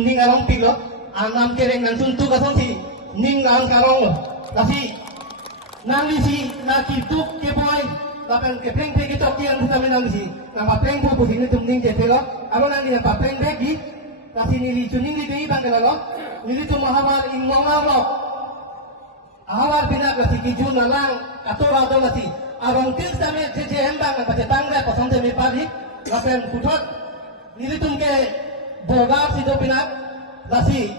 ning arong pilo anam kereng nan tuntu kasong si ning ngan karong kasi nang si na kituk ke boy lapen ke pleng pe kitok kian kita menang si na papleng pu pu sini tum ning je pelo aro nang ni papleng pe gi kasi nili tuning ni dei bang kalalo nili tu mahamar ing ngongalo awal bina kasi kiju nalang atora do kasi arong til tame je hembang na pate tangre pasang te me pari lapen putot nili tum ke bogar si do bina kasi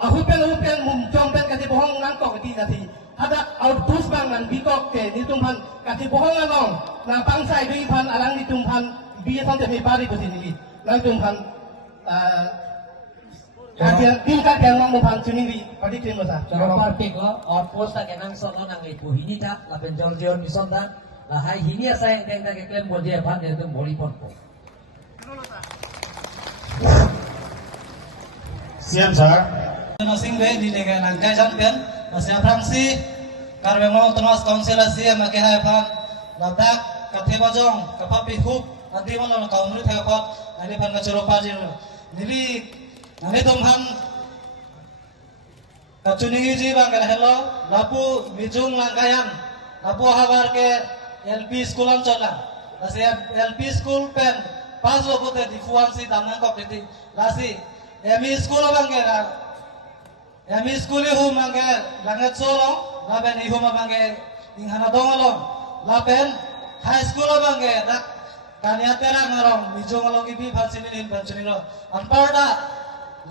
ahupen mumjong pen kasi bohong nang kok di kasi ada autus bang nan bikok ke ni tumpan kasi bohong anong na pangsai dui pan alang ni tumpan biya sang te me pari ko sini nang tumpan kajian tingkat yang mau mumpan tuning di padi krim masa Cara parpik lo, or posta kenang solo nang ipu hini tak, lapen jol misonda, lah hai hini asa yang tengah keklaim boleh apa dia tu boleh pun. Siap sir. Masing be di negara nangkai jampian, masih Fransi, karena mau terus konsilasi makai haipan, ladak kathe bajong, kapapi hub, nanti malam kau murid haipan, nanti pan kacuro pajir, nanti tumhan kacuningi ji bang kala hello, lapu mijung langkayan, lapu habar ke LP schoolan cola, lasi LP school pen, pas lo kote di fuansi tanang kok di lasi, MI school bang kala. Yami skuli hu mangke langet solo, laben ihu mangke inghana dongolong, laben high school mangke dak kaniatera ngarong mijong along ibi balsinin balsiniro. Anparda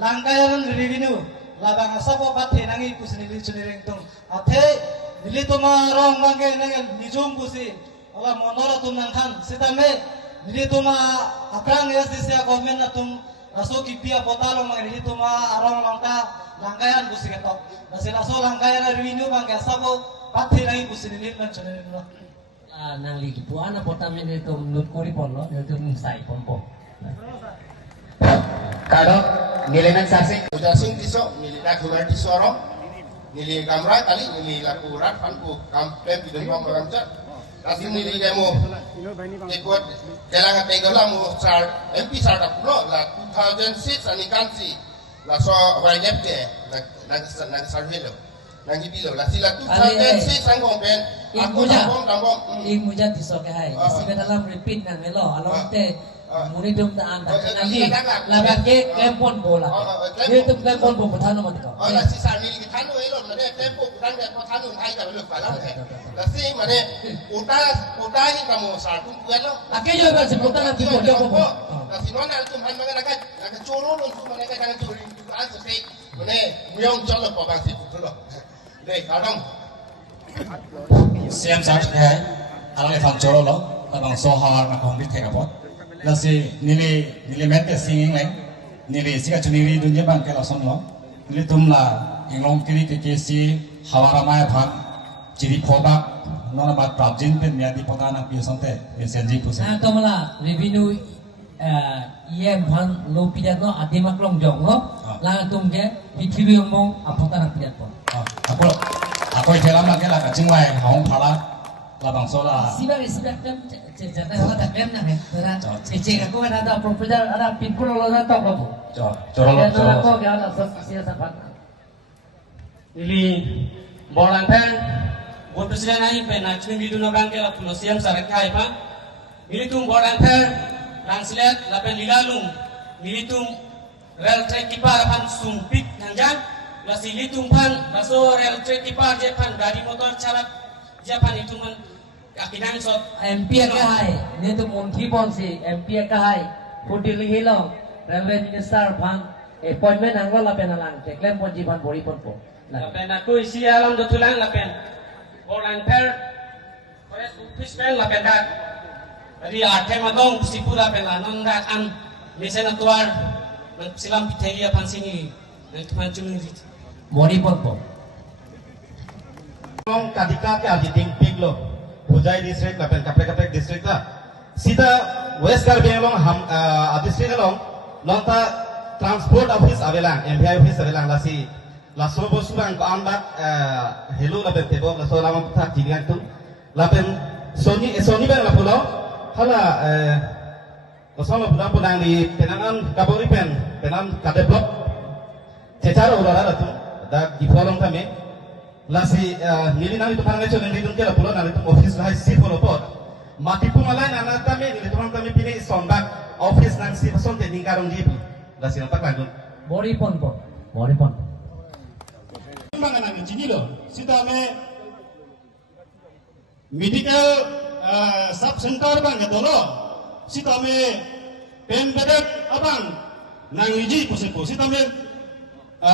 langkayan rivinu, labang asapo pati nangi kusinili chuniring tung. Ate nilito marong mangke nangi mijong kusi, ala monora tum nangkan sitame nilito ma akrang ya sisia komen atum raso kipia potalo mangke nilito ma arong langka langkayan kusi ketok, nasi laso langkayan review bangga sabo pati lagi kusi nilin mencenin lo. Nang lagi puan apa tamen itu menurut kori pon lo, itu mensai pompo. Kado nilainan saksi. Udah sing tiso, nili laku berarti sorong, nili kamera kali, nili laku rat, panku kampen tidak mau meramcat. Kasi nili demo, ikut jalan tegolah mu sar MP sar tapulo lah 2006 ani kansi. La so wajib ke nang survey lo nang hibilo la sila tu sampai si sangkong ben aku tambong Ing muja tisok hai isi dalam repeat nang melo along te murid dum ta anda nanti laban ke kempon bola itu kempon bo patano mat ko oh la si sani ki tanu elo mane tempo kudan ke patano hai ka lo pala la si mane uta hi kamu satu kuelo akejo ba se putan nanti bo dia bo kasi nona tu han mga nakachuro nun tu mga nakachuro tu aso say mane muyong cholo pa bang si tulo de kadang siam sar hai alang fan choro lo abang sohar na kong bithe kapot lasi nili mette singing lai nili sika chuniri dunje bang kela son lo nili tumla inglong kiri ke si hawara mai phan chiri khoba nona bat prabjin pen miadi potana pi sonte senji puse to mala revenue iem han lo pidat no adimak long jong lo lang tum ke pithribi mong apota nak pidat po aku jalan lagi lah kacing wae hong phala labang sola sibak tem jata hola tak tem nang tera cece aku kan ada proposal ada pinpul lo na tok lo coro ko ke ada sosial sapan Ili bolang pen, buat presiden naik pen, nak cuma bidu nabang ke lah pulau siam sarak kai pa. Ili tum bolang pen, langsilet, lapen lilalung, ili tum rel track kipar pan sumpit nanjang, lasi ili tum pan, laso rel track kipar jepan dari motor calat, jepan itu man kakinan sot. MP ka hai ni tu monthi pon si MP ka hai pudi lihilo railway minister pan appointment anglo lapen alang teklem pon jiban bori pon po Lapen aku isi alam dotulang lapen bolang pen, forest office pen lapen dak. Jadi ate matong sipu lapen lanon dak am lesen atuar silam pitegi apan sini pan cumi bori pon po long kadika ke ajiting piglo Hujai district lapen kapek district la sita west karbi long ham district long ta transport office avelang MPI office avelang lasi laso bosurang ko ambak hello lapen tebo laso lama tak jingan tu lapen soni bang lapulo hala laso la budang di penangan kabori pen penan kadeblok Ecara ulara tu dak di folong kami lasi nili nang itu panai chon nili dun kela pulo nang itu office lah si follow pot mati pun malai nang kami nili tuang kami pilih sondak office nang si son te ningkarong di lasi nang tak lanjut Bori pon. Mangan ang chini lo sita me medical sub center bang gadolo sita me pen bedak abang nang iji posepo sita me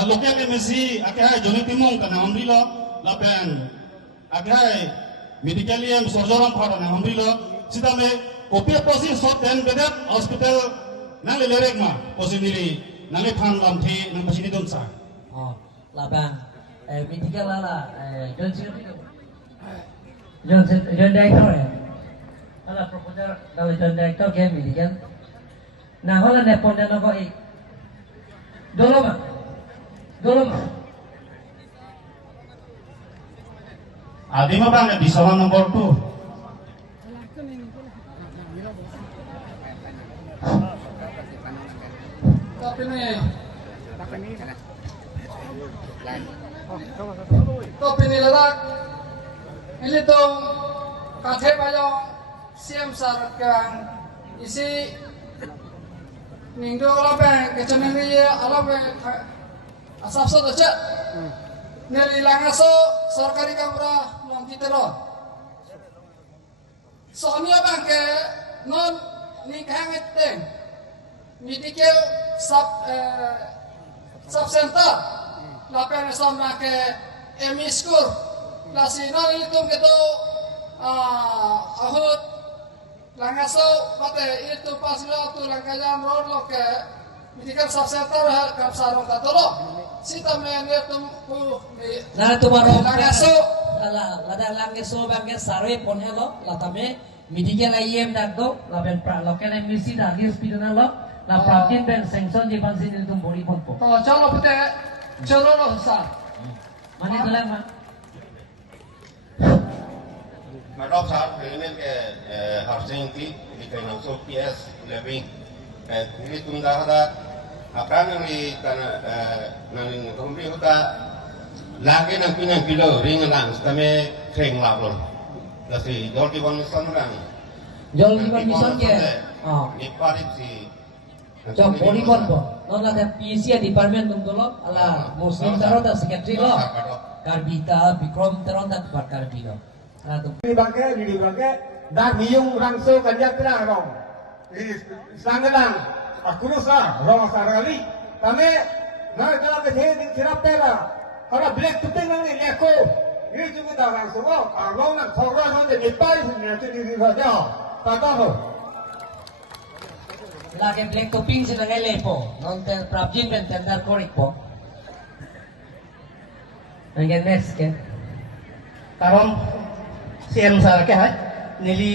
lokal MSc akai joni timong kana hamrilo lapen akai medical yam sorjoram phara na hamrilo sita me kopi posi sot den bedak hospital nang lerek ma posinili nang le phan lam thi nang pasini don sa Oh, labang. Medical lala. John Director Ala proposal kalau John Director ke medical. Nah, hola nepon dan apa ik. Dolo ma. Adi mah bang di salon nomor 2. Tapi nih, tapi nih lalak, ini tuh kafe bayang siam sarkan isi minggu lapang kecuali ini alapang asap soto cek, neli langaso sarkari kamera nanti teror. Soalnya bang ke non nikah ngeteng. Medical sub center lapen sama ke MI school lasina itu gitu ahut langaso mate itu pas waktu langkajan road lo ke medical sub center kapsarong tatolo sita men itu Nah, tu baru langaso lada langaso bangke sarwe pon hello latame medical IM dagdo lapen pra lokal MSc dagi hospital lo la praptin ben sanction jipan sin itu bori pon po. oh chalo pute chalo lo sa Mane dalam ma. Madam saat ini ke housing ti di kena so PS living ini tunda ada akan ni kana nang kumpi huta lagi nang pinang kilo ring lang kami kering labon lasi jol di bang sanurang Jol jipan mission ke. Oh. ni parit si Jom bori pon po. Non la PCA department tum tolo ala muslim taro ta secretary lo. Karbita Bikrom taro ta karbino. Ala tu di bangke dak miyung rangso kanjatra rong ini sangalang akurusa rong sarali kami na jala ke he din kirap tela ora black tuting nang ni leko ini juga dak rangso ko rong na thora no de nipai ni ni raja tata ho lagi black topping sila ngele po. Non ten prapjin ben tender korik po. Again next ke. karon CM sa ke hai nili